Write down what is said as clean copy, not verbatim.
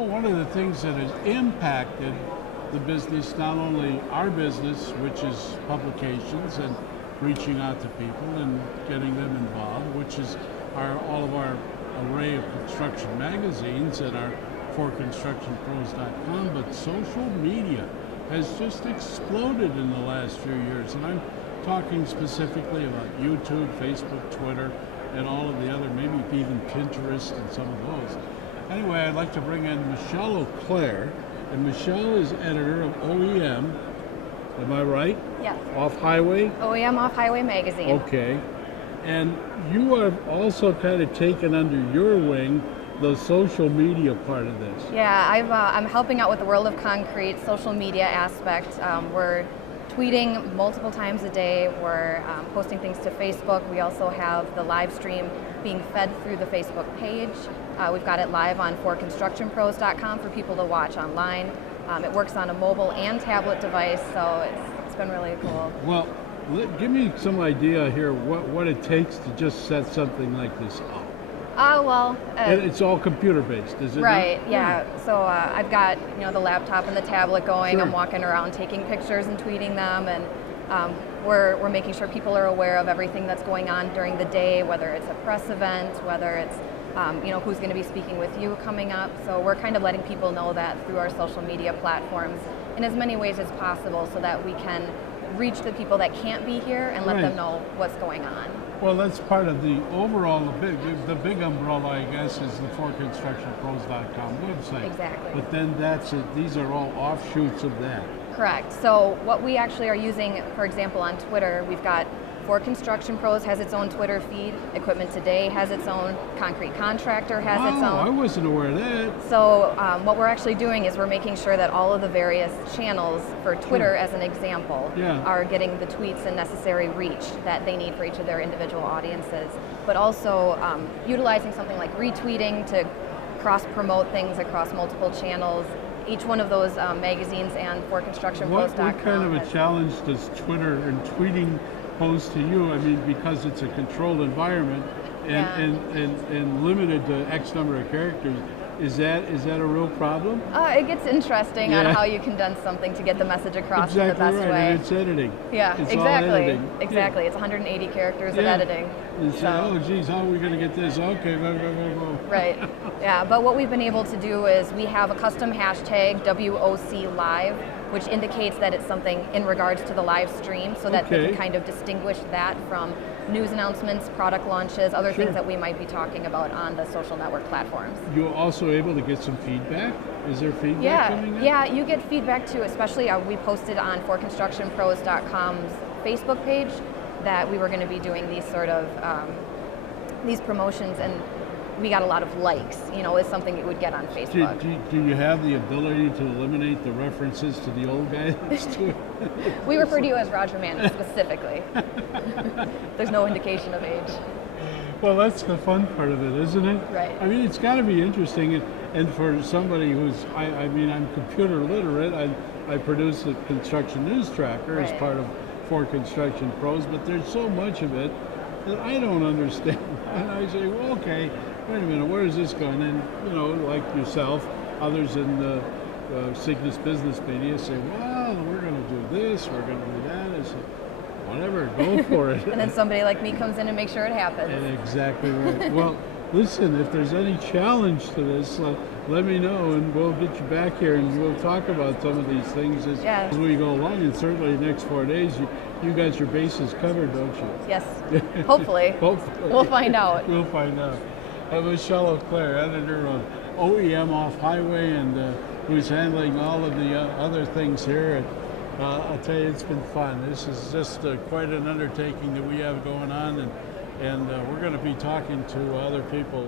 one of the things that has impacted the business, not only our business, which is publications and reaching out to people and getting them involved, which is all of our array of construction magazines and our ForConstructionPros.com, but social media has just exploded in the last few years. And I'm talking specifically about YouTube, Facebook, Twitter, and all of the other, maybe even Pinterest and some of those. Anyway, I'd like to bring in Michelle Auclair, and Michelle is editor of OEM. Am I right? Yes. Off-Highway? OEM Off-Highway magazine. Okay. And you have also kind of taken under your wing the social media part of this. Yeah, I'm helping out with the World of Concrete social media aspect. We're tweeting multiple times a day. We're posting things to Facebook. We also have the live stream being fed through the Facebook page. We've got it live on ForConstructionPros.com for people to watch online. It works on a mobile and tablet device, so it's been really cool. Well, give me some idea here what it takes to just set something like this up. And it's all computer-based, is it? Right, not? yeah. So I've got the laptop and the tablet going. Sure. I'm walking around taking pictures and tweeting them, and we're making sure people are aware of everything that's going on during the day, whether it's a press event, whether it's who's going to be speaking with you coming up. So we're kind of letting people know that through our social media platforms in as many ways as possible, so that we can reach the people that can't be here and let them know what's going on. Well, that's part of the overall, the big umbrella, I guess, is the ForConstructionPros.com website. Exactly. But then these are all offshoots of that. Correct. So what we actually are using, for example, on Twitter, we've got For Construction Pros has its own Twitter feed, Equipment Today has its own, Concrete Contractor has its own. I wasn't aware of that. So what we're actually doing is we're making sure that all of the various channels for Twitter, as an example, are getting the tweets and necessary reach that they need for each of their individual audiences, but also utilizing something like retweeting to cross-promote things across multiple channels. Each one of those magazines and ForConstructionPros.com. What kind of a challenge does Twitter and tweeting pose to you? I mean, because it's a controlled environment and limited to X number of characters, is that a real problem? It gets interesting on how you condense something to get the message across in the best way. And it's editing. Yeah, it's exactly. All editing. Exactly. It's 180 characters of editing. And so, oh geez, how are we going to get this? Okay, go. Right. Yeah, but what we've been able to do is we have a custom hashtag, WOC Live, which indicates that it's something in regards to the live stream, so that they can kind of distinguish that from news announcements, product launches, other things that we might be talking about on the social network platforms. You're also able to get some feedback? Is there feedback coming in? Yeah, you get feedback too, especially we posted on ForConstructionPros.com's Facebook page that we were going to be doing these sort of these promotions, and we got a lot of likes. Is something you would get on Facebook. Do you have the ability to eliminate the references to the old guys? We refer to you as Roger Manning specifically. There's no indication of age. Well, that's the fun part of it, isn't it? Right. I mean, it's got to be interesting, and for somebody who's, I'm computer literate. I produce a construction news tracker as part of For Construction Pros, but there's so much of it that I don't understand. And I say, well, okay, wait a minute, where is this going? And, like yourself, others in the Cygnus business media say, well, we're going to do this, we're going to do that. I say, whatever, go for it. And then somebody like me comes in and makes sure it happens. Exactly right. Well, listen, if there's any challenge to this, let me know, and we'll get you back here, and we'll talk about some of these things as we go along. And certainly the next 4 days, you got your bases covered, don't you? Yes, hopefully. Hopefully. We'll find out. We'll find out. Michelle Auclair, editor of OEM Off-Highway, and who's handling all of the other things here. I'll tell you, it's been fun. This is just quite an undertaking that we have going on, and we're going to be talking to other people